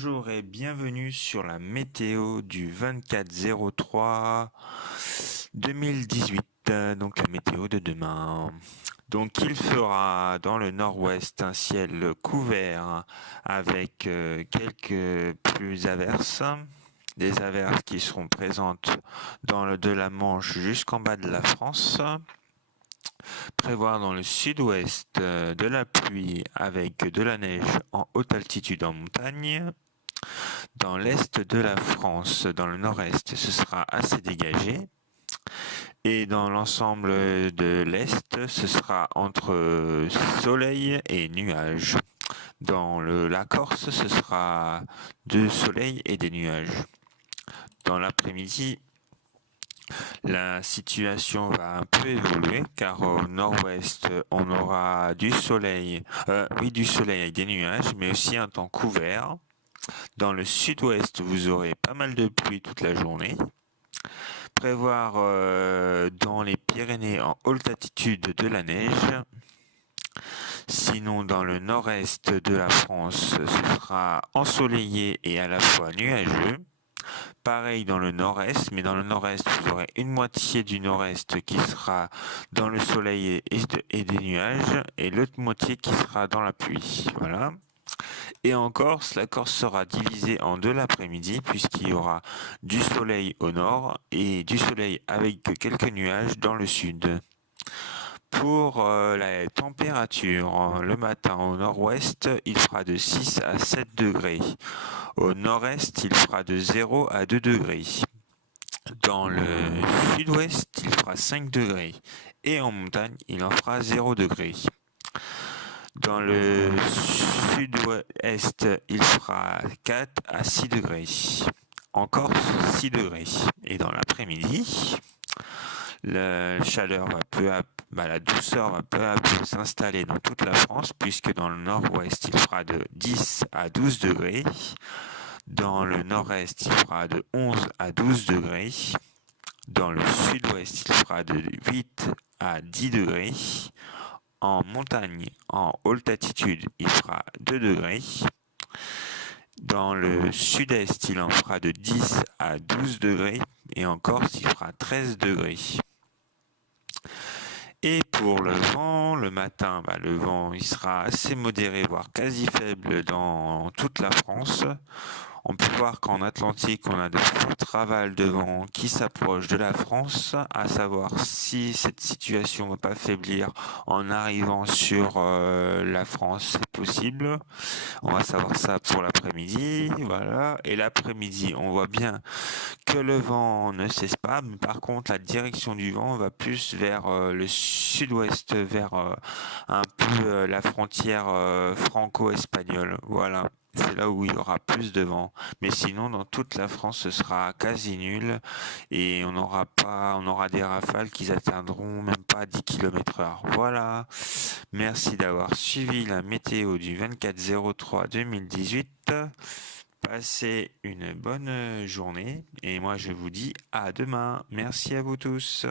Bonjour et bienvenue sur la météo du 24/03/2018, donc la météo de demain. Donc il fera dans le nord-ouest un ciel couvert avec quelques pluies averses, des averses qui seront présentes de la Manche jusqu'en bas de la France. Prévoir dans le sud-ouest de la pluie avec de la neige en haute altitude en montagne. Dans l'est de la France, dans le nord-est, ce sera assez dégagé. Et dans l'ensemble de l'est, ce sera entre soleil et nuages. Dans la Corse, ce sera de soleil et des nuages. Dans l'après-midi, la situation va un peu évoluer car au nord-ouest, on aura du soleil avec des nuages, mais aussi un temps couvert. Dans le sud-ouest, vous aurez pas mal de pluie toute la journée. Prévoir dans les Pyrénées en haute altitude de la neige. Sinon, dans le nord-est de la France, ce sera ensoleillé et à la fois nuageux. Pareil dans le nord-est, mais dans le nord-est, vous aurez une moitié du nord-est qui sera dans le soleil et des nuages, et l'autre moitié qui sera dans la pluie. Voilà. Et en Corse, la Corse sera divisée en deux l'après-midi, puisqu'il y aura du soleil au nord et du soleil avec quelques nuages dans le sud. Pour la température, le matin au nord-ouest, il fera de 6 à 7 degrés. Au nord-est, il fera de 0 à 2 degrés. Dans le sud-ouest, il fera 5 degrés. Et en montagne, il en fera 0 degrés. Dans le sud-ouest, il fera 4 à 6 degrés. En Corse, 6 degrés. Et dans l'après-midi, la douceur va peu à peu s'installer dans toute la France, puisque dans le nord-ouest, il fera de 10 à 12 degrés. Dans le nord-est, il fera de 11 à 12 degrés. Dans le sud-ouest, il fera de 8 à 10 degrés. En montagne, en haute altitude, il fera 2 degrés. Dans le sud-est, il en fera de 10 à 12 degrés. Et en Corse, il fera 13 degrés. Et pour le vent, le matin, le vent il sera assez modéré, voire quasi faible dans toute la France. On peut voir qu'en Atlantique, on a de fortes rafales de vent qui s'approchent de la France, à savoir si cette situation ne va pas faiblir en arrivant sur la France, c'est possible. On va savoir ça pour l'après-midi, voilà. Et l'après-midi, on voit bien que le vent ne cesse pas, mais par contre, la direction du vent va plus vers le sud-ouest, vers un peu la frontière franco-espagnole, voilà. C'est là où il y aura plus de vent. Mais sinon, dans toute la France, ce sera quasi nul et on aura des rafales qui atteindront même pas 10 km/h. Voilà. Merci d'avoir suivi la météo du 24/03/2018. Passez une bonne journée et moi je vous dis à demain. Merci à vous tous.